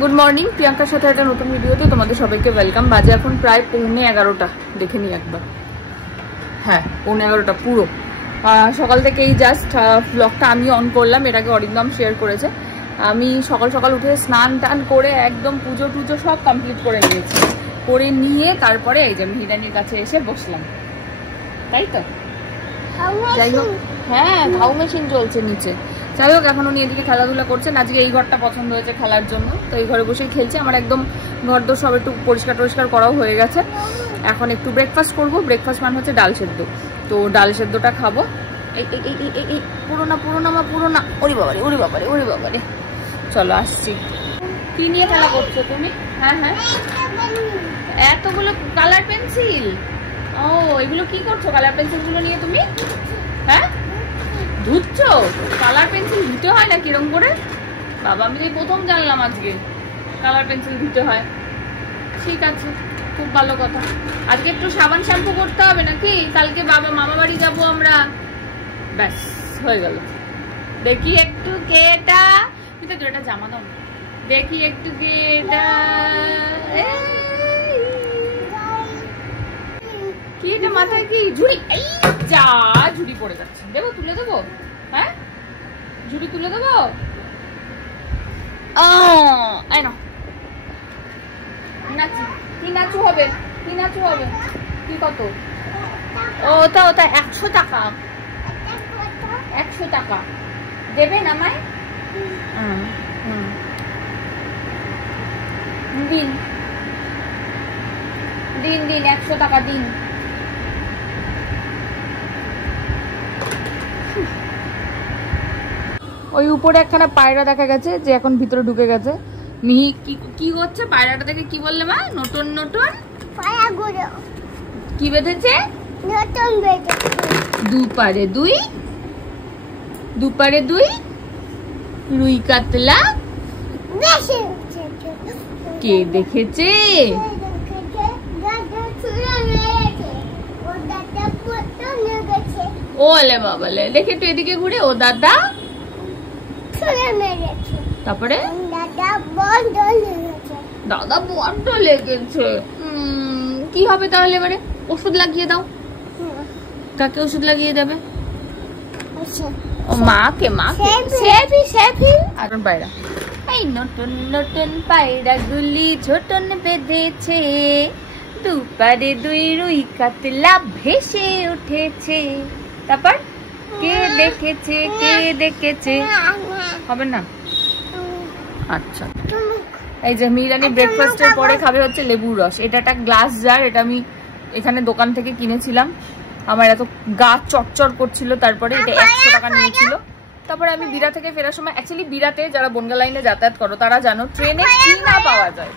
Good morning, প্রিয়াঙ্কার সাথে একটা নতুন ভিডিওতে তোমাদের সবাইকে ওয়েলকাম। বাজে এখন প্রায় 11:15। দেখে নিই একবার। হ্যাঁ, 11:15 পুরো। সকাল থেকে এই জাস্ট ব্লগটা আমি অন করলাম, এটাকে অরিন্দম শেয়ার করেছে। আমি সকাল সকাল উঠে স্নান টান করে একদম পুজো টুজো সব কমপ্লিট করে নিয়েছি। করে নিয়ে তারপরে এই যে মিহিরানির কাছে এসে বসলাম, তাই তো? যাই হোক, হ্যাঁ ঘাউ মেশিন চলছে নিচে। যাই হোক, এখন উনি এদিকে খেলাধুলা করছেন। আজকে এই ঘরটা পছন্দ হয়েছে খেলার জন্য, তো এই ঘরে বসেই খেলছে। আমার একদম ঘর দোর সব একটু পরিষ্কার টরিষ্কার করাও হয়ে গেছে। এখন একটু ব্রেকফাস্ট করবো। ব্রেকফাস্ট মানে হচ্ছে ডাল সেদ্ধ। তো ডাল সেদ্ধটা খাবো। এই পুরো না ওরে বাবারে ওরে বাবারে ওরে বাবারে। চলো আসছি। কি নিয়ে খেলা করছো তুমি? হ্যাঁ হ্যাঁ, এতগুলো কালার পেন্সিল। ও, এগুলো কি করছো কালার পেন্সিল গুলো নিয়ে তুমি? হ্যাঁ, ধুচ্ছো? কালার পেন্সিল ধুতে হয় না কিরম করে? বাবা, আমি যে প্রথম জানলাম আজকে কালার পেন্সিল ধুতে হয়। ঠিক আছে, খুব ভালো কথা। আজকে একটু সাবান শ্যাম্পু করতে হবে নাকি? কালকে বাবা মামা বাড়ি যাবো আমরা। ব্যাস হয়ে গেল। দেখি একটু কে এটা, কিন্তু এটা জামা দাও। দেখি একটু কে এটা, কি এটা মাথায় কি ঝুড়ি? এই যা, ঝুড়ি পড়ে যাচ্ছে। দেবো, তুলে দেবো? হ্যাঁ, ঝুড়ি তুলে দেবো। এই নাও। নাচু, কি নাচু হবে? কি নাচু হবে? কি কত? ওটা 100 টাকা। 100 টাকা দেবেন আমায়? দিন দিন দিন, 100 টাকা দিন। ওই উপরে একখানা পায়রা দেখা গেছে যে এখন ভিতরে ঢুকে গেছে। মিহি কি হচ্ছে? পায়রাটা দেখে কি বললে মা? নতুন নতুন কি বেঁধেছে? নতুন বেঁধেছে। দুপারে দুই রুই কাতলা। কে দেখেছে? ওলে বাবালে, দেখে একটু এদিকে ঘুরে। ও দাদা, তারপরে দাদা বড্ড লেগেছে। কি হবে তাহলে এবারে? ওষুধ লাগিয়ে দাও। কাকে ওষুধ লাগিয়ে দেবে? ও মাকে। আর পায়রা, এই নতুন নতুন পায়রা গুলি ঝোটন বেঁধেছে, দুপারে দুই রুই কাতলা ভেসে উঠেছে। তারপর কে দেখেছে? হবে না? আচ্ছা, এই যে মিহিরানি ব্রেকফাস্টের পরে খাবে হচ্ছে লেবুর রস। এটা একটা গ্লাস জার, এটা আমি এখানে দোকান থেকে কিনেছিলাম। আমার এত গা চটচট করছিল, তারপরে এটা 100 টাকা নিয়েছিল। তারপরে আমি বিরা থেকে ফেরার সময়, অ্যাকচুয়ালি বিরাতে যারা বনগা লাইনে যাতায়াত করো তারা জানো, ট্রেনে কি না পাওয়া যায়,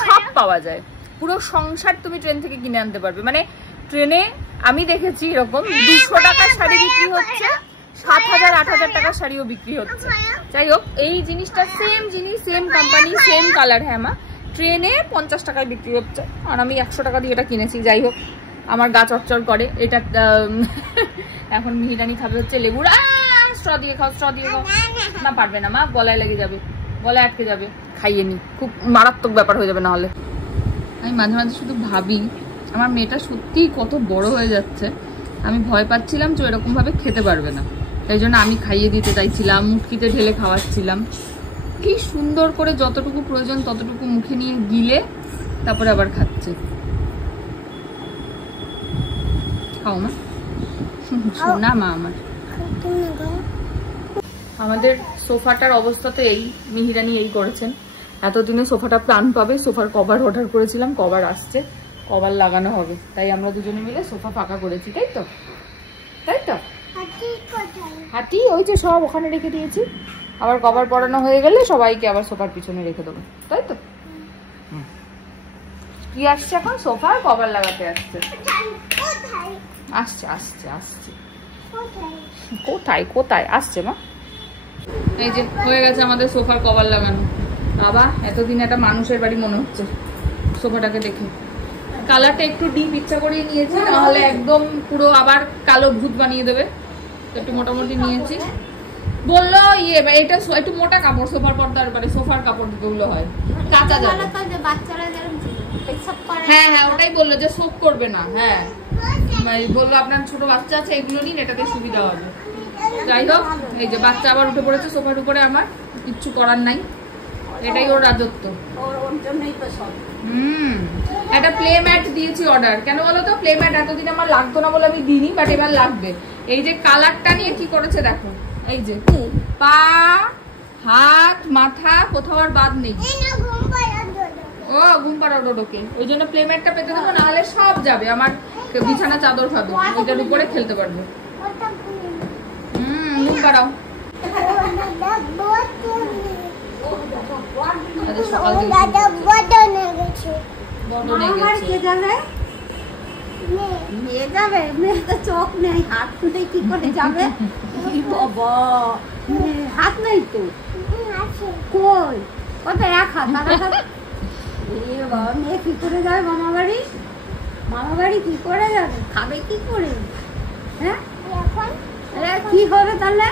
সব পাওয়া যায়। পুরো সংসার তুমি ট্রেন থেকে কিনে আনতে পারবে। মানে ট্রেনে আমি দেখেছি এরকম 200 টাকার শাড়ি বিক্রি হচ্ছে, 7,000-8,000 টাকার শাড়িও বিক্রি হচ্ছে। যাই হোক, এই জিনিসটা সেম জিনিস, সেম কোম্পানি, সেম কালার। হ্যাঁ মা, ট্রেনে 50 টাকায় বিক্রি হচ্ছে, আর আমি 100 টাকা দিয়ে এটা কিনেছি। যাই হোক, আমার গা চটচট করে এটা। এখন মিহিরানি খাবে হচ্ছে লেবুর। স্ট্র দিয়ে খাও। না পারবে না মা, গলায় লেগে যাবে, গলায় আটকে যাবে। খাইয়ে নি, খুব মারাত্মক ব্যাপার হয়ে যাবে নাহলে। আমি মাঝে মাঝে শুধু ভাবি, আমার মেয়েটা সত্যিই কত বড় হয়ে যাচ্ছে। আমি ভয় পাচ্ছিলাম যে এরকম ভাবে খেতে পারবে না, তাই জন্য আমি খাইয়ে দিতে চাইছিলাম, মুটকিতে ঢেলে খাওয়াচ্ছিলাম। কি সুন্দর করে যতটুকু প্রয়োজন ততটুকু মুখে নিয়ে গিলে তারপরে আবার খাচ্ছে। খাও মা, শোনা মা আমার। আমাদের সোফাটার অবস্থা তো এই, মিহিরানি এই করেছেন। এতদিনে সোফাটা প্রাণ পাবে। সোফার কভার অর্ডার করেছিলাম, কভার আসছে, কভার লাগানো হবে। তাই আমরা দুজনে মিলে সোফা ফাঁকা করেছি, তাই তো? হাতি ওই যে সব ওখানে রেখে দিয়েছি। আবার কভার পরানো হয়ে গেলে সবাইকে আবার সোফার পিছনে রেখে দেবো, তাই তো? কি আসছে এখন? সোফার কভার লাগাতে আসছে। আসছে কোথায় আসছে মা? এই যে হয়ে গেছে আমাদের সোফার কভার লাগানো। বাবা, এতদিন একটা মানুষের বাড়ি মনে হচ্ছে সোফাটাকে দেখে। কালারটা একটু ডিপ ইচ্ছা করেই নিয়েছি, নাহলে একদম পুরো আবার কালো ভূত বানিয়ে দেবে। একটু মোটামুটি নিয়েছি। বললো ইয়ে এটা একটু মোটা কাপড়, সোফার পর্দার মানে সোফার কাপড় যেগুলো হয় কাঁচা যাবে। হ্যাঁ হ্যাঁ ওটাই বললো যে সোপ করবে না। হ্যাঁ বললো আপনার ছোট বাচ্চা আছে এগুলো নিন, এটাতে সুবিধা হবে। যাই হোক এই যে বাচ্চা আবার উঠে পড়েছে সোফার উপরে, আমার কিচ্ছু করার নাই, এটাই ওর রাজত্ব। একটা প্লে ম্যাট দিয়েছি অর্ডার, কেন বলো তো? প্লে ম্যাট এতদিন আমার লাগতো না বলে আমি দিইনি, বাট এবার লাগবে। এই যে কালারটা নিয়ে কি করেছে দেখো, এই যে পা হাত মাথা কোথাও আর বাদ নেই। ও ঘুম পাড়াও ডোডোকে, ওই জন্য প্লে ম্যাটটা পেতে দেবো, নাহলে সব যাবে আমার বিছানা চাদর খাবে, ওইটার উপরে খেলতে পারবে। ঘুম পাড়াও। চোখ নেই হাত নেই কি করে যাবে? হাত নেই তো কই, কোথায় এক হাত? মেয়ে কি করে যাবে মামা বাড়ি? মামা বাড়ি কি করে যাবে? খাবে কি করে? হ্যাঁ কি হবে তাহলে?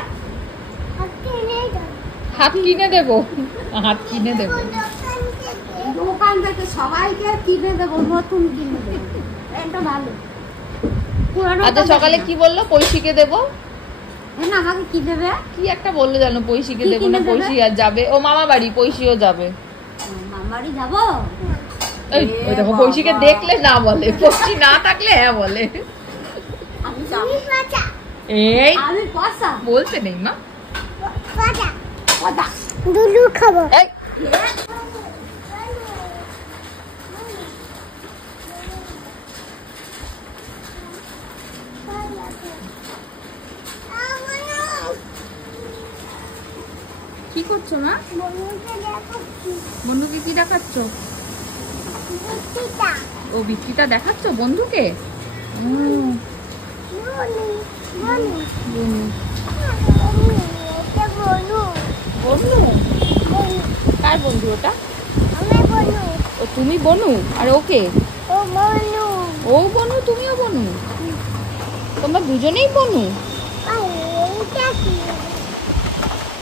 হাত কিনে দেবো, হাত কিনে দেবো দোকান থেকে সবাইকে কিনে দেবো, নতুন কিনে দেবো, এটা ভালো। আজ সকালে কি বললো? পৈশিকে দেবো না, আমাকে কি দেবে? কি একটা বললো জানো, পৈশিকে দেবো না, পৈশি আর যাবে ও মামা বাড়ি, পৈশিও যাবে। মামা বাড়ি যাবো? ওই দেখো পৈশিকে দেখলে না বলে, পৈশি না থাকলে হ্যাঁ বলে। এই আমি পয়সা বলতে নেই মা, দুলু খাবো। কি করছো মা? বন্ধুকে কি দেখাচ্ছ? ও বৃষ্টিটা দেখাচ্ছ বন্ধুকে? বনু কার বন্ধু ওটা? ও তুমি বনু আর ওকে? ও বনু তুমিও বনু, তোমরা দুজনেই বনু।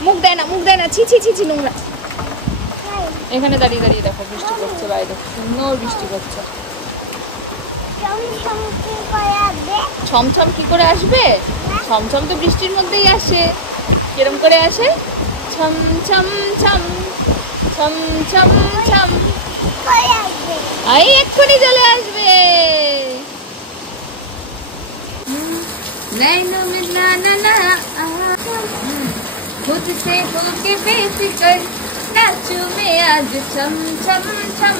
মুখ দেয় না, মুখ দেয় না, ছি ছি ছি ছি নোংরা। এখানে দাঁড়িয়ে দাঁড়িয়ে দেখো বৃষ্টি পড়ছে বাইরে, সুন্দর বৃষ্টি পড়ছে। ছমছম কি করে আসবে? ছমছম তো বৃষ্টির মধ্যেই আসে। কিরম করে আসে? ছম ছম ছম ছম ছম ছম, এই এক্ষুনি চলে আসবে। नैनों में ना ना ना खुद से होके बेफिकर नाचूं मैं आज छम छम छम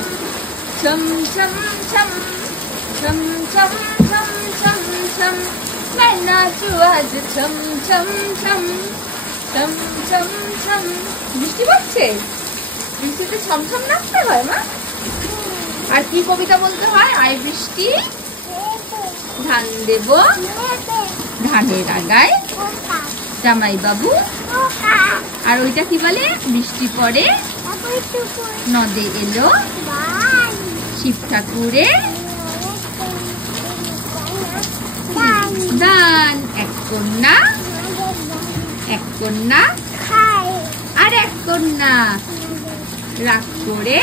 छम छम छम छम छम छम छम छम मैं नाचूं आज छम छम छम छम छम छम। বৃষ্টি পড়ছে, বৃষ্টিতে ছমছম নাচতে হয় মা। আর কি কবিতা বলতে হয়? আয় বৃষ্টি ধান দেব ধানের আগায় জামাই বাবু, আর ওইটা কি বলে? বৃষ্টি পড়ে নদে এলো শিব ঠাকুরে দান, এক কন্যা এক কন্যা আর এক কন্যা রাগ করে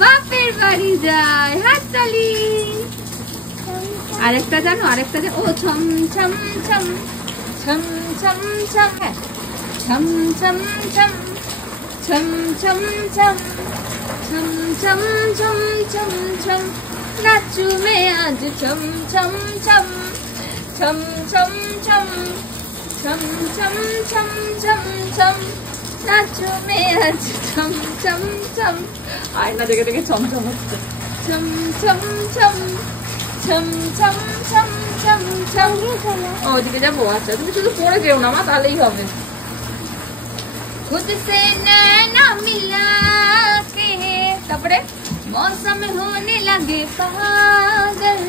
বাপের বাড়ি যায়। হাততালি। আরেকটা জানো? আরেকটা ও ছম ছম ছম ছম ছম ছম, হ্যাঁ ছম ছম ছম ছম ছম ছম ছম ছম ছম ছম ছম নাচু মে আজ ছম ছম ছম ছম ছম ছম ছম ছম ছম ছম ছম নাচু মে আজ ছম ছম ছম। আয়না দেখে দেখে ছমছম হচ্ছে। ছম ছম ছম ছম ছম ছম ছম ছম। ওদিকে যাবো? আচ্ছা তুমি শুধু পড়ে যেও না মা, তাহলেই হবে। खुद से नैना मिला के তারপরে मौसम होने लगे पागल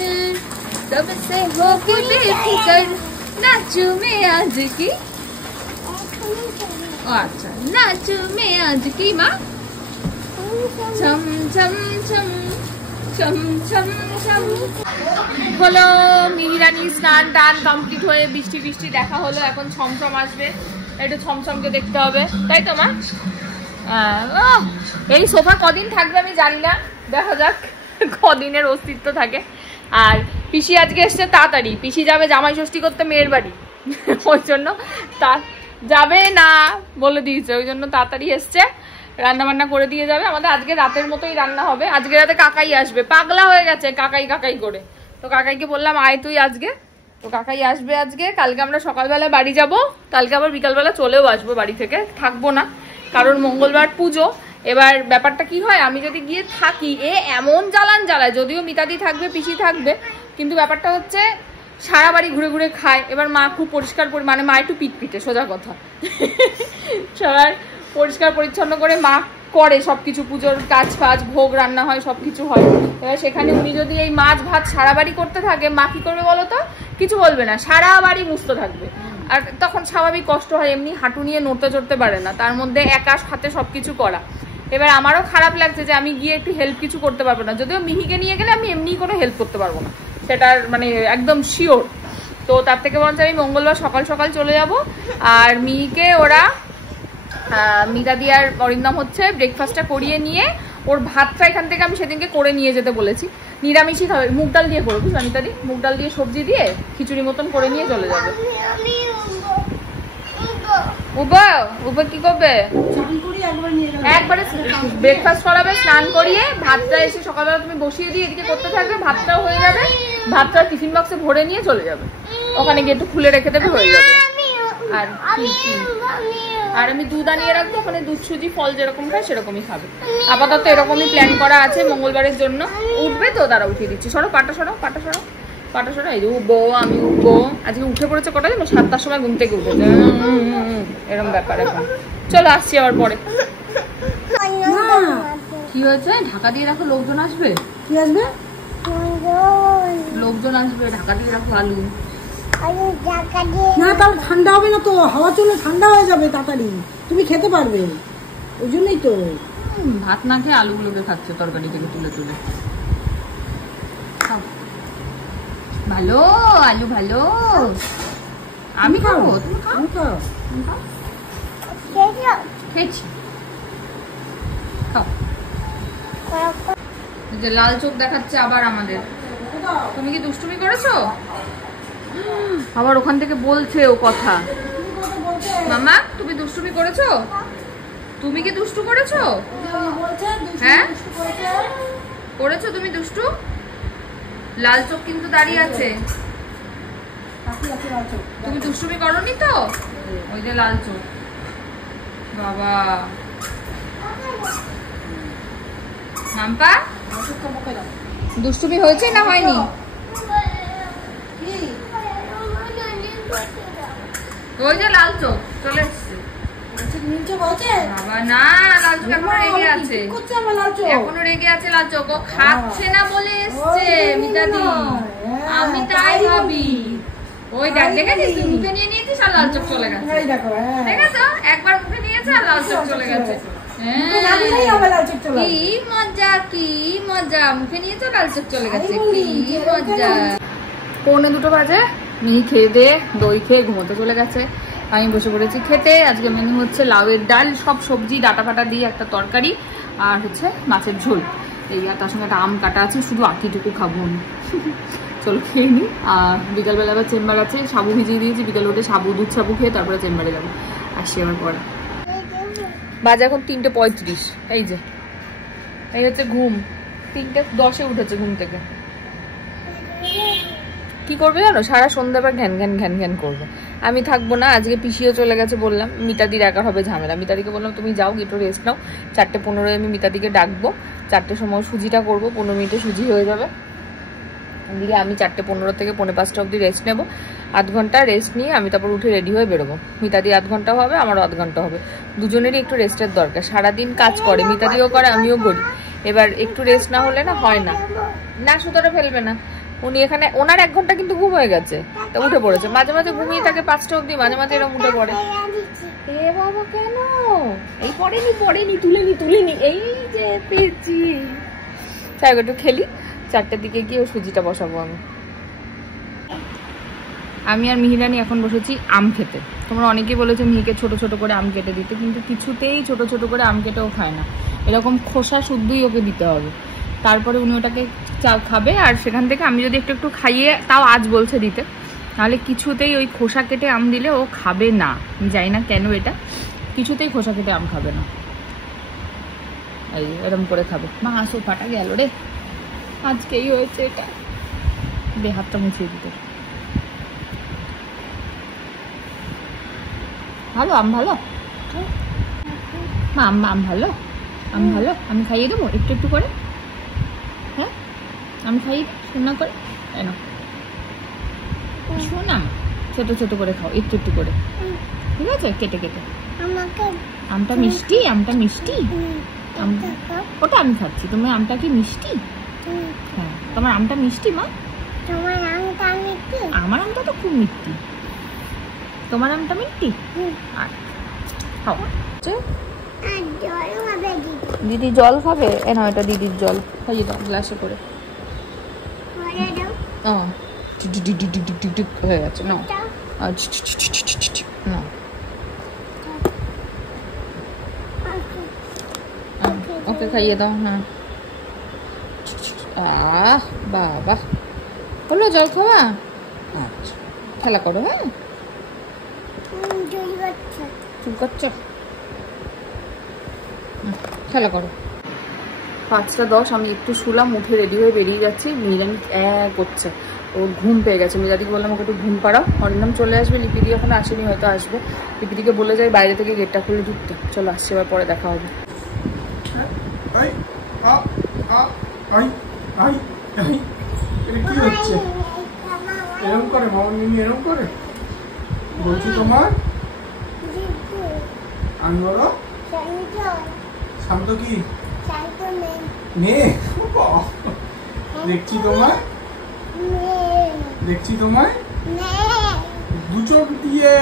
तब से हो के बेफिकर नाचू मैं आज की। अच्छा नाचू मैं आज की माँ। छम छम छम হলো মিহিরানি স্নান টান কমপ্লিট হয়ে বৃষ্টি বৃষ্টি দেখা হলো। এখন ছমছম আসবে, একটু ছমছমকে দেখতে হবে, তাই তো মা? এই সোফা কদিন থাকবে আমি জানি না, দেখা যাক কদিনের অস্তিত্ব থাকে। আর পিসি আজকে এসছে তাড়াতাড়ি, পিসি যাবে জামাই ষষ্ঠী করতে মেয়ের বাড়ি, ওই জন্য তা যাবে না বলে দিয়েছে, ওই জন্য তাড়াতাড়ি এসছে। রান্না বান্না করে দিয়ে যাবে। আমাদের আজকে রাতের মতোই রান্না হবে। আজকে রাতে কাকাই আসবে, পাগলা হয়ে গেছে কাকাই কাকাই করে। তো কাকাইকে বললাম আয় তুই আজকে, তো কাকাই আসবে আজকে। কালকে আমরা সকালবেলা বাড়ি যাব, কালকে আবার বিকালবেলা চলেও আসবো বাড়ি থেকে, থাকবো না কারণ মঙ্গলবার পুজো। এবার ব্যাপারটা কি হয়, আমি যদি গিয়ে থাকি এমন জ্বালান জ্বালায়, যদিও মিতাদি থাকবে পিসি থাকবে, কিন্তু ব্যাপারটা হচ্ছে সারা বাড়ি ঘুরে ঘুরে খায়। এবার মা খুব পরিষ্কার মানে মা একটু পিটপিটে, সোজা কথা। সবার পরিষ্কার পরিচ্ছন্ন করে মা করে সবকিছু, পুজোর কাজ ফাজ, ভোগ রান্না হয়, সবকিছু হয়। এবার সেখানে উনি যদি এই মাছ ভাত সারা বাড়ি করতে থাকে, মা কি করবে বলো তো? কিছু বলবে না, সারা বাড়ি মুছতে থাকবে। আর তখন স্বাভাবিক কষ্ট হয়, এমনি হাঁটু নিয়ে নড়তে চড়তে পারে না, তার মধ্যে একা হাতে সবকিছু করা। এবার আমারও খারাপ লাগছে যে আমি গিয়ে একটু হেল্প কিছু করতে পারবো না, যদিও মিহিকে নিয়ে গেলে আমি এমনি কোনো হেল্প করতে পারবো না, সেটার মানে একদম শিওর। তো তার থেকে বরঞ্চ আমি মঙ্গলবার সকাল সকাল চলে যাব। আর মিহিকে ওরা মিতাদি আর অরিন্দম হচ্ছে ব্রেকফাস্টটা করিয়ে নিয়ে, ওর ভাতটা এখান থেকে আমি সেদিনকে করে নিয়ে যেতে বলেছি, নিরামিষই খাবে, মুগ ডাল দিয়ে করবো, বুঝলো মিতাদি? মুগ ডাল দিয়ে সবজি দিয়ে খিচুড়ি মতন করে নিয়ে চলে যাবে। উবা কি করবে? একবারে ব্রেকফাস্ট করাবে, স্নান করিয়ে ভাতটা এসে সকালবেলা তুমি বসিয়ে দিয়ে এদিকে করতে থাকবে, ভাতটাও হয়ে যাবে, ভাতটা টিফিন বক্সে ভরে নিয়ে চলে যাবে, ওখানে গিয়ে একটু খুলে রেখে দেবে, হয়ে যাবে। আর আমি দুধ আনিয়ে রাখবো, ওখানে দুধ সুজি ফল যেরকম খায় সেরকমই খাবে। আপাতত এরকমই প্ল্যান করা আছে মঙ্গলবারের জন্য। উঠবে তো, তারা উঠিয়ে দিচ্ছি। সরো পাটা সরো, পাটা সরো, পাটা সরো। এই যে উঠবো, আমি উঠবো। আজকে উঠে পড়েছে কটা জানো? 7টার সময় ঘুম থেকে উঠেছে, এরকম ব্যাপার। এখন চলো আসছি আবার পরে। কি হয়েছে? ঢাকা দিয়ে রাখো, লোকজন আসবে। কি আসবে? লোকজন আসবে, ঢাকা দিয়ে রাখো। আলু না, তাহলে ঠান্ডা হবে না তো, হাওয়া চলে ঠান্ডা হয়ে যাবে তাড়াতাড়ি, তুমি খেতে পারবে, ওই জন্যই তো। ভাত না খেয়ে আলুগুলোকে খাচ্ছে তরকারি থেকে তুলে তুলে। ভালো আলু, ভালো। আমি খাবো, তুমি খাও। খেয়েছি, খাও। যে লাল চোখ দেখাচ্ছে আবার আমাদের। তুমি কি দুষ্টুমি করেছো? আবার ওখান থেকে বলছে ও কথা। মামা তুমি দুষ্টুমি করেছো? তুমি কি দুষ্টু করেছো? হ্যাঁ করেছো তুমি দুষ্টু? লাল চোখ কিন্তু দাঁড়িয়ে আছে। তুমি দুষ্টুমি করনি তো? ওই যে লাল চোখ। বাবা নাম্পা দুষ্টুমি হয়েছে না হয়নি? ওই যে লাল চোখ চলে এসছে। বাবা না, লাল চোখ এখনো রেগে আছে, এখনো রেগে আছে লাল চোখ। ও খাচ্ছে না বলে এসছে মিতাদি, আমি তাই ভাবি। ওই দেখ, দেখেছিস তুই মুখে নিয়ে নিয়েছিস আর লাল চোখ চলে গেছে। দেখেছো, একবার মুখে নিয়েছে আর লাল চোখ চলে গেছে। কি মজা, কি মজা, মুখে নিয়েছো লাল চোখ চলে গেছে, কি মজা। 1:45 বাজে, মিহি খেয়ে দিয়ে দই খেয়ে ঘুমোতে চলে গেছে। আমি বসে পড়েছি খেতে। আজকে মেনু হচ্ছে লাউয়ের ডাল, সব সবজি ডাটা ফাটা দিয়ে একটা তরকারি, আর হচ্ছে মাছের ঝোল। এই আর তার সঙ্গে একটা আম কাটা আছে, শুধু আঁকিটুকু খাবো আমি। চলো খেয়ে নিই। আর বিকালবেলা আবার চেম্বার আছে, সাবু ভিজিয়ে দিয়েছি, বিকালে উঠে সাবু, দুধ সাবু খেয়ে তারপরে চেম্বারে যাবো। আসছি আমার পরে। বাজে এখন 3:35। এই যে এই হচ্ছে ঘুম। 3:10 উঠেছে ঘুম থেকে। কি করবে জানো, সারা সন্ধ্যা আবার ঘ্যান ঘ্যান ঘ্যান ঘ্যান করবে। আমি থাকবো না আজকে, পিসিও চলে গেছে বললাম। মিতাদির একা হবে ঝামেলা। মিতাদিকে বললাম তুমি যাও, একটু রেস্ট নাও। 4:15 আমি মিতাদিকে ডাকবো। 4টের সময় সুজিটা করবো, 15 মিনিটে সুজি হয়ে যাবে। দিয়ে আমি 4:15 থেকে 4:45 অবধি রেস্ট নেবো। 8 ঘন্টা রেস্ট নিয়ে আমি তারপর উঠে রেডি হয়ে বেরোবো। মিতাদি 8 ঘন্টা হবে, আমারও 8 ঘন্টা হবে। দুজনেরই একটু রেস্টের দরকার। সারাদিন কাজ করে, মিতাদিও করে আমিও করি। এবার একটু রেস্ট না হলে না হয় না। না সুতোটা ফেলবে না। উনি এখানে, ওনার 1 ঘন্টা কিন্তু ঘুম হয়ে গেছে, তা উঠে পড়েছে। মাঝে মাঝে ঘুমিয়ে থাকে 5টা অবধি, মাঝে মাঝে এরকম উঠে পড়ে। এ বাবা কেন এই পড়েনি, তুলে নি, এই যে পেয়েছি। তাই একটু খেলি। 4টের দিকে গিয়ে সুজিটা বসাবো আমি আর মিহিরানি এখন বসেছি আম খেতে। তোমরা অনেকেই বলেছো মিহিকে ছোট ছোট করে আম কেটে দিতে, কিন্তু কিছুতেই ছোট ছোট করে আম কেটেও খায় না, এরকম খোসা শুদ্ধই ওকে দিতে হবে, তারপরে উনি ওটাকে খাবে। আর সেখান থেকে আমি যদি একটু একটু খাইয়ে, তাও আজ বলছে দিতে, নাহলে কিছুতেই ওই খোসা কেটে আম দিলে ও খাবে না। আমি জানি না কেন, এটা কিছুতেই খোসা কেটে আম খাবে না, এই এরকম করে খাবে। মা আসো, ফাটা গেল রে, আজকেই হয়েছে এটা, দে হাতটা মুছিয়ে দিতে। ভালো আম, ভালো মা, আম ভালো, আম ভালো, আমি খাইয়ে দেবো একটু একটু করে। হ্যাঁ আমি খাইয়ে দিই শোনা করে, কেন শোনা, ছোট ছোট করে খাও একটু একটু করে, ঠিক আছে? কেটে কেটে। আমটা মিষ্টি, আমটা মিষ্টি, ওটা আমি খাচ্ছি। তোমার আমটা কি মিষ্টি? হ্যাঁ তোমার আমটা মিষ্টি মা? আমার আমটা তো খুব মিষ্টি। তোমার আমটা মিষ্টি? খাও। দিদি জল খাবে? এ না, এটা দিদির জল, খাইয়ে দাও গ্লাসে করে। হয়ে গেছে না, ওকে খাইয়ে দাও। হ্যাঁ বাবা, হলো জল খাওয়া? আচ্ছা খেলা করো। হ্যাঁ চুল করছো, খেলা করো। 5টা 10 আমি একটু শুলাম, উঠে রেডি হয়ে বেরিয়ে যাচ্ছি। মিরানি করছে, ওর ঘুম পেয়ে গেছে। মিরাদিকে বললাম ওকে একটু ঘুম পাড়াও, অরিন্দম চলে আসবে, লিপিদি এখনো আসেনি, হয়তো আসবে। লিপিদিকে বলে যাই বাইরে থেকে গেটটা খুলে ঢুকতে। চলো আসছে, এবার পরে দেখা হবে। এরকম করে মামা মিনি, এরকম করে বলছি তোমার। আমি বলো শান্ত কি মেয়ে? দেখছি তোমায়, দেখছি তোমায় দু চোখ দিয়ে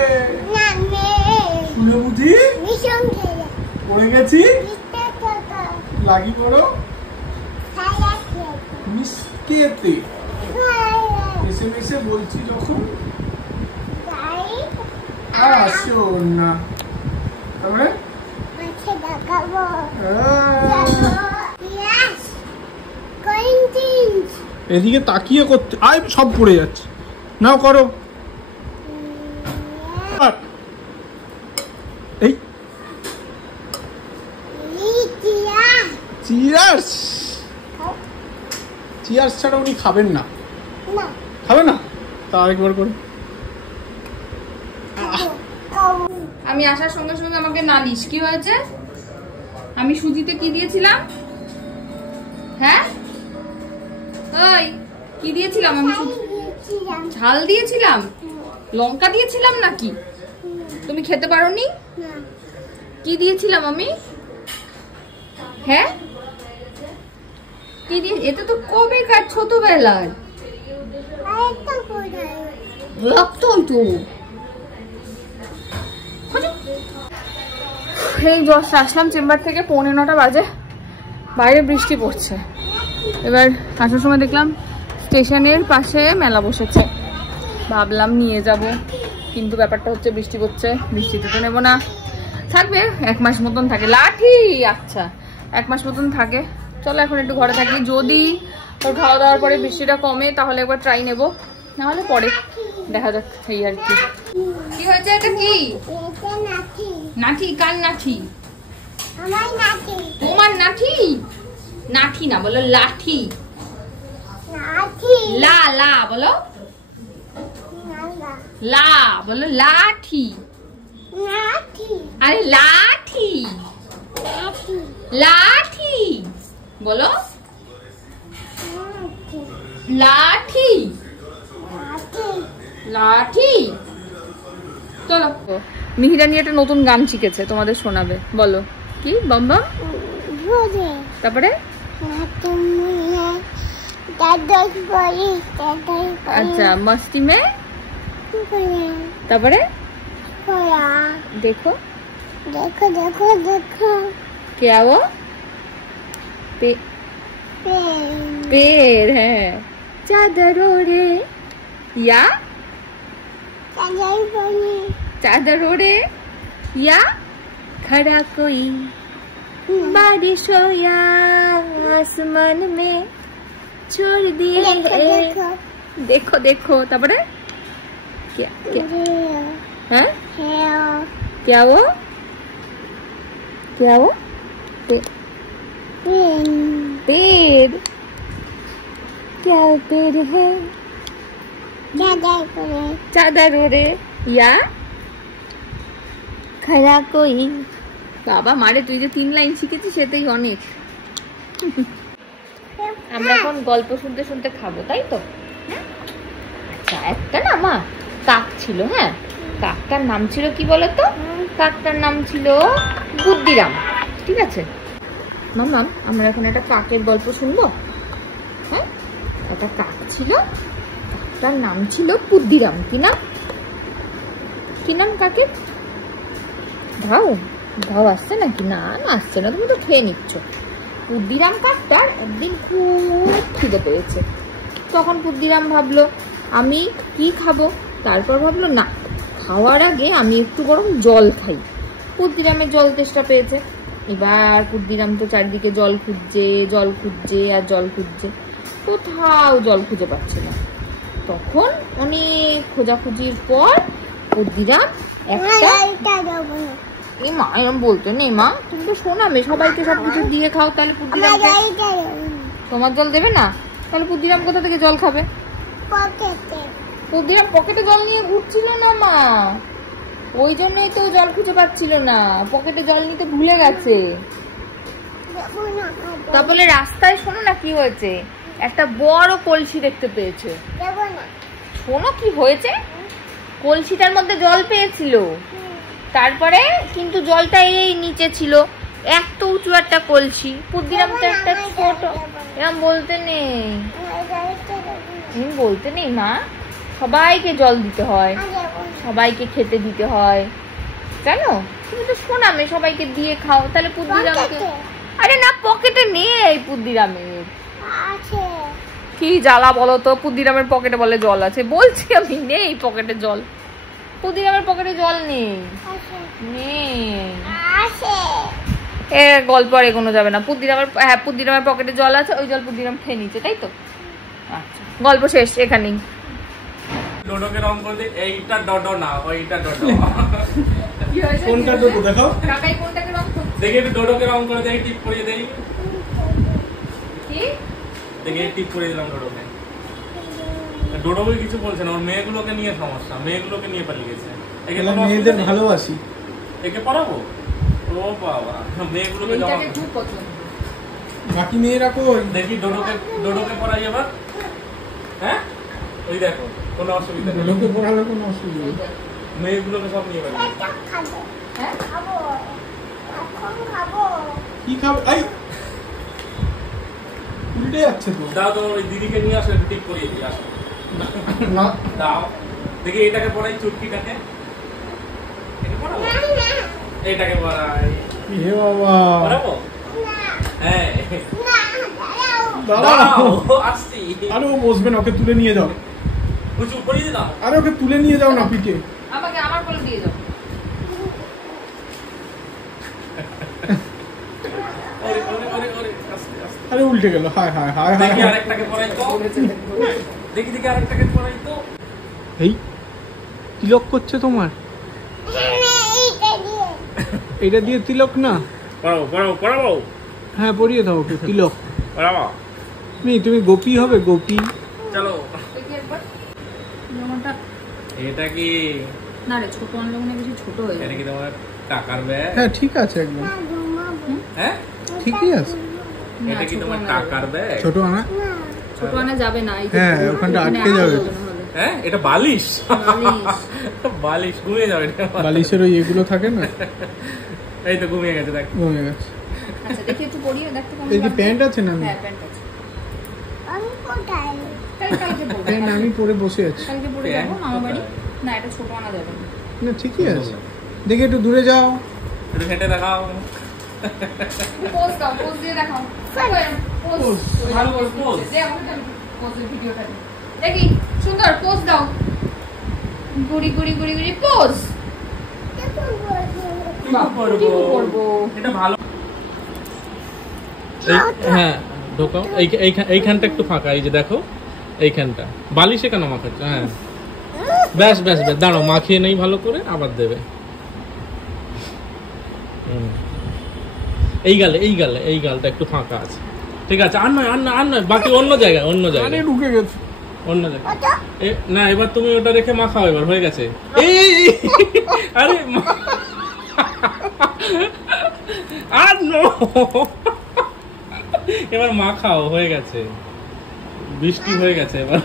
শুনে বুঝি পড়ে গেছি। লাগি করো মিসকেতে এসে মেসে বলছি যখন আসো না, তারপরে এদিকে তাকিয়ে করতে আয়, সব পড়ে যাচ্ছে। নাও করো, এই চিয়ার্স। চিয়ার্স ছাড়া উনি খাবেন না, খাবে না, তা আরেকবার করে। আমি আসার সঙ্গে সঙ্গে আমাকে নালিশ, কি হয়েছে? আমি সুজিতে কি দিয়েছিলাম? হ্যাঁ ওই কি দিয়েছিলাম? আমি ঝাল দিয়েছিলাম, লঙ্কা দিয়েছিলাম নাকি? তুমি খেতে পারোনি? কি দিয়েছিলাম আমি? হ্যাঁ কি দিয়ে? এটা তো কবেকার, ছোটবেলায় রক্তই তো। এই জাস্ট আসলাম চেম্বার থেকে, 9:45 বাজে, বাইরে বৃষ্টি পড়ছে। এবার আসার সময় দেখলাম স্টেশনের পাশে মেলা বসেছে, ভাবলাম নিয়ে যাব, কিন্তু ব্যাপারটা হচ্ছে বৃষ্টি পড়ছে, বৃষ্টিতে তো নেবো না, থাকবে 1 মাস মতন থাকে। লাঠি, আচ্ছা 1 মাস মতন থাকে। চলো এখন একটু ঘরে থাকি, যদি ওর খাওয়া দাওয়ার পরে বৃষ্টিটা কমে তাহলে একবার ট্রাই নেবো, নাহলে পরে দেখা যাক। এই আর কি। কি হয়েছে? এটা কি নাঠি? কার নাঠি? তোমার নাঠি? নাঠি না, বলো লাঠি। লা লা বলো, লা বলো, লাঠি। আরে লাঠি, লাঠি বলো, লাঠি, লাঠি। চলো, মিহিরানি একটা নতুন গান শিখেছে, তোমাদের শোনাবে, বলো কি? বম বম, তারপরে আচ্ছা মস্তি মে, তারপরে देखो देखो देखो देखो क्या वो पेन पेड़ है चादर ओढ़े या चादर ओढ़े या खड़ा कोई बारिश हो या आसमान में छोड़ दिए देखो देखो तबरे क्या क्या है क्या वो पेड़ क्या पेड़ है चादर ओढ़े या खड़ा कोई বাবা মারে তুই যে 3 লাইন শিখেছিস সেটাই অনেক আমরা এখন গল্প শুনতে শুনতে খাবো তাই তো আচ্ছা একটা না মা কাক ছিল হ্যাঁ কাকটার নাম ছিল কি বলতো কাকটার নাম ছিল বুদ্ধিরাম ঠিক আছে মামা আমরা এখন একটা কাকের গল্প শুনবো হ্যাঁ একটা কাক ছিল কাকটার নাম ছিল বুদ্ধিরাম কি নাম কাকের ভাও আসছে নাকি না আসছে না তুমি তো খেয়ে নিচ্ছ বুদ্ধিরাম কাকটার একদিন খুব খিদে পেয়েছে তখন বুদ্ধিরাম ভাবলো আমি কি খাবো তারপর ভাবলো না খাওয়ার আগে আমি একটু বরং জল খাই বুদ্ধিরামের জল তেষ্টা পেয়েছে এবার বুদ্ধিরাম তো চারিদিকে জল খুঁজছে আর জল খুঁজছে কোথাও জল খুঁজে পাচ্ছে না তখন অনেক খোঁজাখুঁজির পর বুদ্ধিরাম একটা এই মা এরকম বলতো নেই মা তুমি তো শোনাবে সবাইকে সবকিছু দিয়ে খাও তাহলে বুদ্ধিরাম তোমার জল দেবে না তাহলে বুদ্ধিরাম কোথা থেকে জল খাবে বুদ্ধিরাম পকেটে জল নিয়ে ঘুরছিল না মা ওই জন্যই তো জল খুঁজে পাচ্ছিল না পকেটে জল নিতে ভুলে গেছে তারপরে রাস্তায় শোনো না কি হয়েছে একটা বড় কলসি দেখতে পেয়েছে শোনো কি হয়েছে কলসিটার মধ্যে জল পেয়েছিল তারপরে কিন্তু জলটা এই নিচে ছিল এত উঁচু একটা কলসি বুদ্ধিরাম তো একটা ছোট এরকম বলতে নেই মা সবাইকে জল দিতে হয় সবাইকে খেতে দিতে হয় জানো তুমি তো শোনামে সবাইকে দিয়ে খাও তাহলে বুদ্ধিরামকে আরে না পকেটে নেই বুদ্ধিরামের কি জ্বালা বলো তো বুদ্ধিরামের পকেটে বলে জল আছে বলছি আমি নেই পকেটে জল বুদ্ধিরামের পকেটে জল নেই এ গল্প আর এগোনো যাবে না বুদ্ধিরামের পকেটে জল আছে ওই জল বুদ্ধিরাম খেয়ে নিচ্ছে তাই তো আচ্ছা গল্প শেষ এখানেই ডোডোকে রং করে দে এইটা ডডো না ওইটা ডডো কি হয়েছে কোনটা ডডো দেখো কাকাই কোনটাকে রং করতে দেখি একটু ডোডোকে রং করে দেই টিপ পরিয়ে দেই কি দেখি টিপ পরিয়ে দিলাম ডোডোকে ডোডোকে কিছু বলছে না ওর মেয়েগুলোকে নিয়ে সমস্যা মেয়েগুলোকে নিয়ে পালিয়ে গেছে একে তো মেয়েদের ভালোবাসি একে পড়াবো ও বাবা মেয়েগুলোকে জমা খুব পছন্দ বাকি মেয়েরা কই দেখি ডোডোকে পড়াই এবার হ্যাঁ ওই দেখো কোনো অসুবিধা নেই লোকে পড়ালে কোনো অসুবিধা নেই মেয়েগুলোকে সব নিয়ে পালিয়ে হ্যাঁ খাবো কি খাবে আই উল্টে যাচ্ছে তো দাও তো ওই দিদিকে নিয়ে আসো একটু টিপ পরিয়ে দিই আসো না দাও দেখি এটাকে পড়াই চুটকিটাকে এটা পড়াবো এটাকে পড়াই এ বাবা পড়াবো হ্যাঁ দাঁড়াও আসছি আরে ও বসবে না ওকে তুলে নিয়ে যাও কিছু পরিয়ে দাও আরে ওকে তুলে নিয়ে যাও না পিঠে আমাকে আমার কোলে দিয়ে দাও আরে উল্টে গেল হায় হায় হায় হায় দেখি আরেকটাকে পড়াই তো দেখি আরেকটাকে পড়াই তো এই তিলক করছে তোমার এটা দিয়ে তিলক না পড়াবো হ্যাঁ পরিয়ে দাও ওকে তিলক পড়াবো তুমি গোপী হবে গোপী চলো দেখি একবার জামাটা এটা কি না রে ছোট আনলে মনে বেশি ছোট হয়ে এটা যাবে কি তোমার টাকার ব্যাগ হ্যাঁ ঠিক আছে একদম হ্যাঁ ঠিকই আছে এটা কি তোমার টাকার ব্যাগ ছোট আনা ছোট আনা যাবে না হ্যাঁ ওখানটা আটকে যাবে হ্যাঁ এটা বালিশ বালিশ ঘুমিয়ে যাবে বালিশের ওই এগুলো থাকে না এই তো ঘুমিয়ে গেছে দেখ ঘুমিয়ে গেছে আচ্ছা দেখি একটু পরিয়ে দেখতে কেমন এই কি প্যান্ট আছে না হ্যাঁ প্যান্ট আছে কালকে পরবো প্যান্ট আমি পরে বসে আছি কালকে পরে যাবো মামা বাড়ি না এটা ছোট আনা যাবে না না ঠিকই আছে দেখি একটু দূরে যাও একটু হেঁটে দেখাও পোজ দাও পোজ দিয়ে দেখাও ভালো করে পোজ। দেখি সুন্দর পোজ দাও, গুড়ি গুড়ি গুড়ি গুড়ি পোজ। করবো এটা ভালো। হ্যাঁ ঢোকাও, এইখানটা একটু ফাঁকা, এই যে দেখো এইখানটা বালিশে কেন মাখাচ্ছ? হ্যাঁ ব্যাস ব্যাস ব্যাস, দাঁড়াও মাখিয়ে নেই ভালো করে, আবার দেবে। এই গালটা একটু ফাঁকা আছে, ঠিক আছে। আর নয় বাকি অন্য জায়গায় ঢুকে গেছে অন্য জায়গায়। না এবার তুমি ওটা রেখে মাখাও, এবার হয়ে গেছে। আরে আর নো, এবার মাখাও, হয়ে গেছে, বৃষ্টি হয়ে গেছে এবার।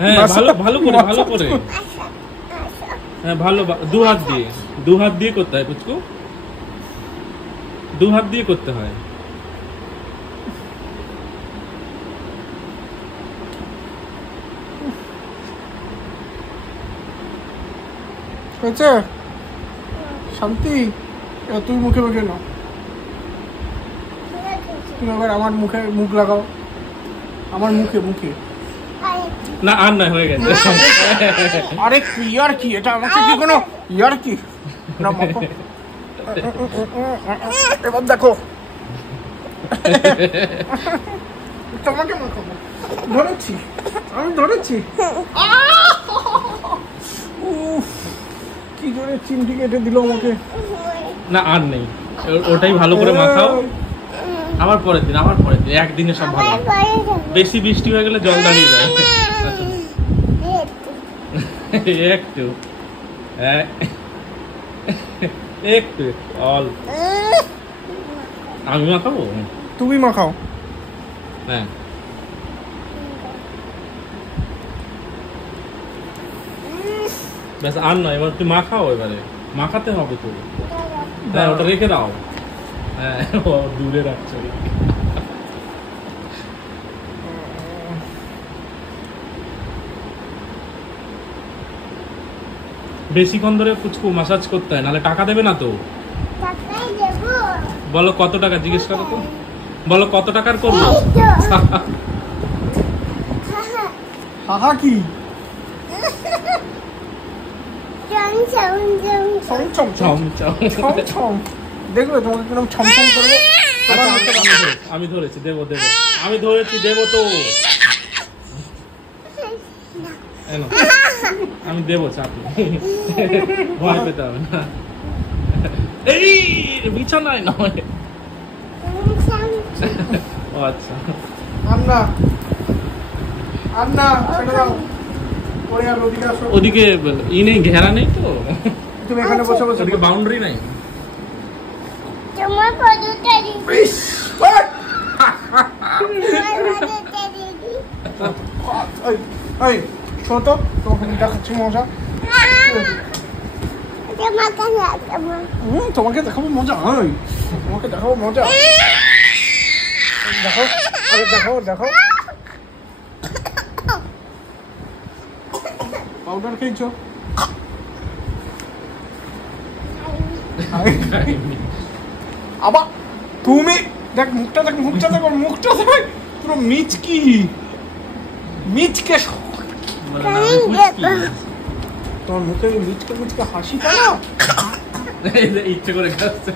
হ্যাঁ ভালো করে হ্যাঁ ভালো, দু হাত দিয়ে করতে হয় পুচকু, 2 হাত দিয়ে করতে হয়। হয়েছে শান্তি? তুই মুখে মুখে নাও, তুমি আবার আমার মুখে মুখ লাগাও, আমার মুখে মুখে। না আর নয়, হয়ে গেছে। আরে ইয়ার কি এটা, আমাকে কি কোনো ইয়ার কি না মাখো। এবার দেখো তোমাকে মাখাবো, ধরেছি আমি, ধরেছি। কি জোরে চিমটি কেটে দিল আমাকে। না আর নেই, ওটাই ভালো করে মাখাও। আবার পরের দিন একদিনে সব ভালো। বেশি বৃষ্টি হয়ে গেলে জল দাঁড়িয়ে যায়। একটু একটু অল্প। আমি মাখাবো, তুমি মাখাও। হ্যাঁ ব্যাস, আর নয়, এবার তুই মাখাও, এবারে মাখাতে হবে তো। হ্যাঁ ওটা রেখে দাও, হ্যাঁ দূরে রাখছো। বেশিক্ষণ ধরে পুচকু মাসাজ করতে হয়, নাহলে টাকা দেবে না তো। বলো কত টাকা, জিজ্ঞেস করো তো, বলো কত টাকার করবো। হাহা কি দেখবে তোমাকে কিরকম ছমছম করবে। আমি ধরেছি, দেবো আমি ধরেছি, দেবো তো, আমি দেবো, চাপ নেই, ভয় পেতে হবে না। এই বিছানায় নয়। ও আচ্ছা, ওদিকে ই নেই, ঘেরা নেই তো, তুমি এখানে বসে বসে, ওদিকে বাউন্ডারি নাই। শোনো তো, তোমাকে দেখাচ্ছি মজা। তোমাকে দেখাবো মজা, তোমাকে দেখাবো মজা। দেখো, আরে দেখো দেখো, পাউডার খেয়েছো? আবার তুমি দেখ মুখটা, দেখ মুখটা, দেখো মুখটা, দেখ পুরো মিচকে। তোমার মুখে মিচকে হাসিটা না, ইচ্ছে করে খাচ্ছে।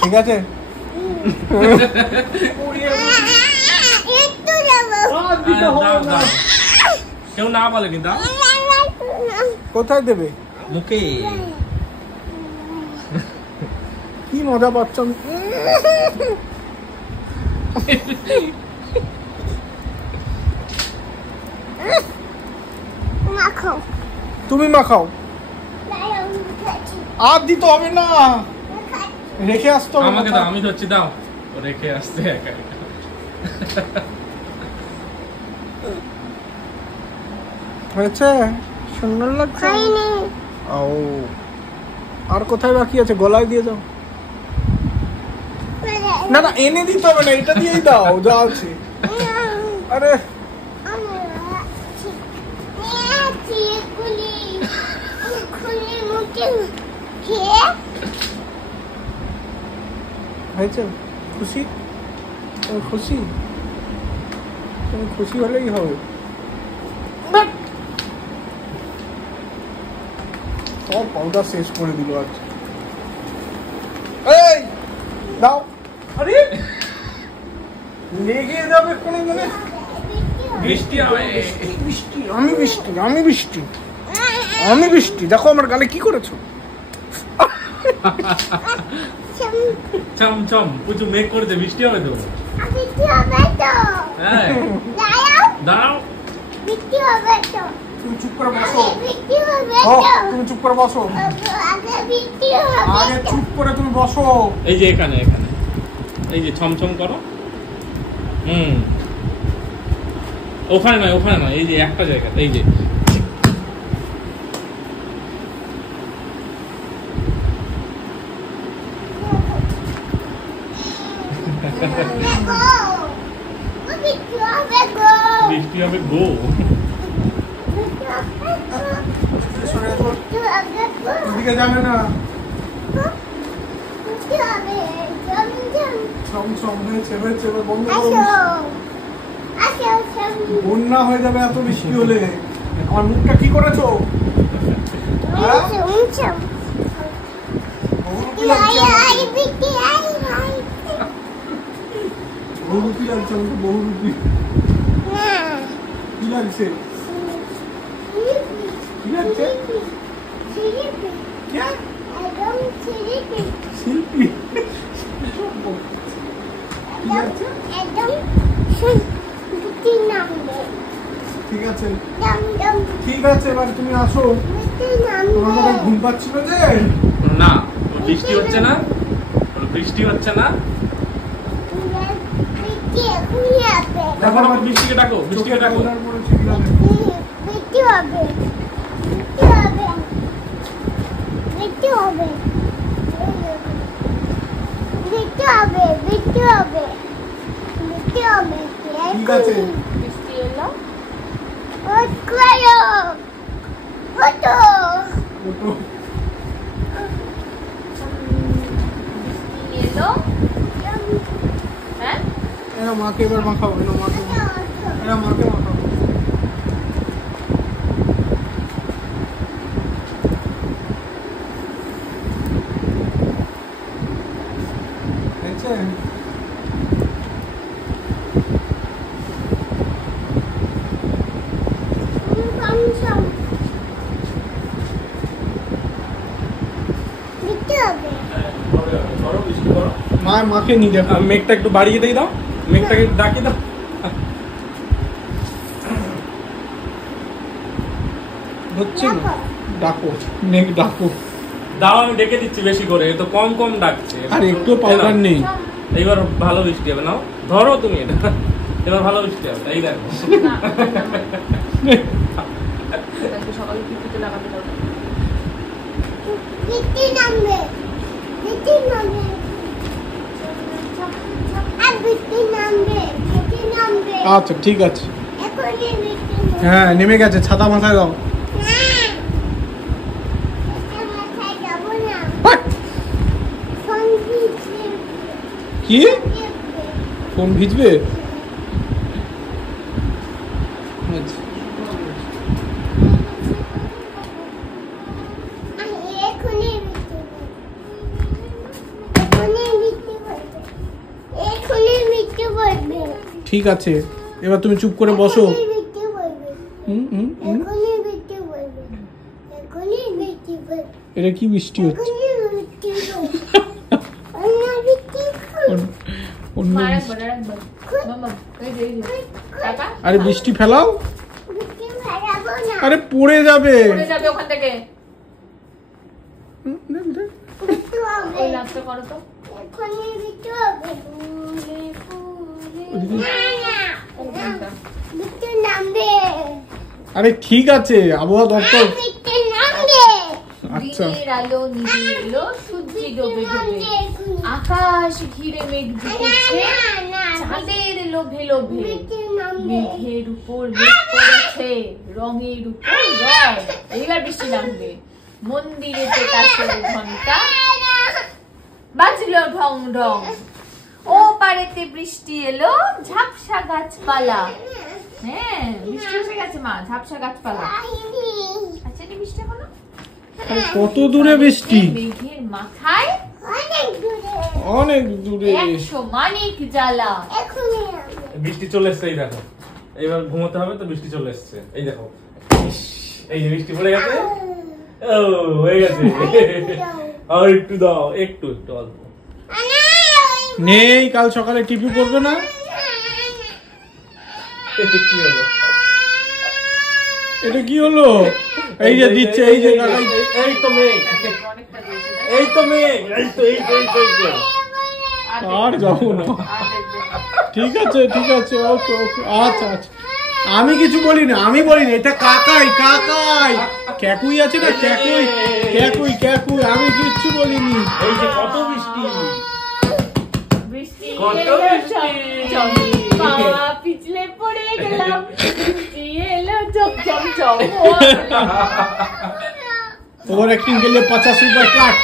ঠিক আছে। কেউ না বলে কিন্তু, কোথায় দেবে? মুখে। কি মজা পাচ্ছ? তুমি মাখাও, আর দিতে হবে না, রেখে আসতে হবে। আমাকে দাও, আমি ধরছি, দাও, রেখে আসতে একা একা। হয়েছে, সুন্দর লাগছে। ও আর কোথায় বাকি আছে? গলায় দিয়ে দাও। না না, এনে দিতে হবে না, এটা দিয়েই দাও যা আছে। আরে হয়েছে? খুশি? তুমি খুশি? তুমি খুশি হলেই হবে। সব পাউডার শেষ করে দিল আজ। এই দাও। আরে লেগে যাবে কোনো মানে। বৃষ্টি হবে। বৃষ্টি, আমি বৃষ্টি, আমি বৃষ্টি, আমি বৃষ্টি। দেখো আমার গালে কি করেছো। চম চম প্রচুর মেঘ করেছে, বৃষ্টি হবে তো। হ্যাঁ দাঁড়াও। তুমি চুপ করে বসো। তুমি চুপ করে বসো। আগে চুপ করে তুমি বসো। এই যে এখানে এখানে এই যে ছমছম করো। ওখানে নয়, ওখানে নয়, এই যে একটা জায়গা, এই যে বৃষ্টি হবে গো। এদিকে যাবে না। ছমছম হয়েছে, হয়েছে, এবার বন্ধ করো। বন্যা হয়ে যাবে এত বৃষ্টি হলে। আমার মুখটা কি করেছো? বহুরূপী লাগছে আমাকে, বহুরূপী। কি লাগছে? কি লাগছে? শিল্পী। ঠিক আছে, ঠিক আছে, এবার তুমি আসো। তোমার মনে ঘুম পাচ্ছিল যে? না বৃষ্টি হচ্ছে না, বৃষ্টি হচ্ছে না। দেখো আমার বৃষ্টিকে ডাকো, বৃষ্টিকে ডাকো। ঠিক আছে, বৃষ্টি এলো। ওঠো। এলো। হ্যাঁ এরা মাকে এবার মাখাবো, এরা মাকে মাখাবো। মাকে নিয়ে যাবো। মেঘটা একটু বাড়িয়ে দিয়ে দাও, মেঘটাকে ডাকিয়ে দাও। হচ্ছে না, ডাকো মেঘ, ডাকো। দাও আমি ডেকে দিচ্ছি বেশি করে, এ তো কম কম ডাকছে। আর একটু পাউডার নেই। এইবার ভালো বৃষ্টি হবে। নাও ধরো তুমি এটা, এবার ভালো বৃষ্টি হবে। এই দেখো সকালে পিপিতে লাগাতে পারবো। আচ্ছা ঠিক আছে, হ্যাঁ নেমে গেছে। ছাতা মাথায় দাও। কি ফোন ভিজবে? ঠিক আছে, এবার তুমি চুপ করে বসো। এটা কি বৃষ্টি হচ্ছে? আরে বৃষ্টি ফেলাও। আরে পড়ে যাবে ওখান থেকে। ওই নাচটা করো তো। আরে ঠিক আছে, আবহাওয়া দপ্তর। আচ্ছা, দিনের আলো নিভে এলো, সূর্য ডোবে ডোবে, আকাশ ঘিরে মেঘ ঢুকেছে, চাঁদের লোভে লোভে, মেঘের উপর মেঘ পড়েছে, রঙের উপর রং। এইবার বৃষ্টি নামবে। মন্দিরেতে কাছের ঘন্টা বাজলো ঢং ঢং, ও পারেতে বৃষ্টি এলো ঝাপসা গাছপালা। হ্যাঁ বৃষ্টি এসে গেছে মা, ঝাপসা গাছপালা। আচ্ছা বৃষ্টি এখনো কত দূরে বৃষ্টি? মেঘের মাথায় অনেক দূরে 100 মানিক জ্বালা। বৃষ্টি চলে এসছে, এই দেখো এইবার ঘুমোতে হবে তো বৃষ্টি চলে এসছে, এই দেখো ইস, এই যে বৃষ্টি পড়ে গেছে, ও হয়ে গেছে। আর একটু দাও, একটু একটু অল্প। নেই, কাল সকালে টিপি পড়বে না। কি হলো? এটা কি হলো? এই যে দিচ্ছে, এই যে কাকাই। এই তো মেঘ, এই তো মেঘ, এই তো এই তো এই তো এই তো। আর যাবো না। ঠিক আছে ঠিক আছে, ওকে ওকে, আচ্ছা আচ্ছা। আমি কিছু বলিনি, আমি বলিনি, এটা কাকাই কাকাই। ক্যাকুই আছে না, ক্যাকুই ক্যাকুই ক্যাকুই, আমি কিচ্ছু বলিনি। এই যে কত বৃষ্টি, বৃষ্টি কত এলো বৃষ্টি। ঝম ঝম, পা পিছলে পড়ে গেলাম, বৃষ্টি এলো ঝম ঝম ঝম। ওভার অ্যাক্টিং के लिए 50 रुपए काट।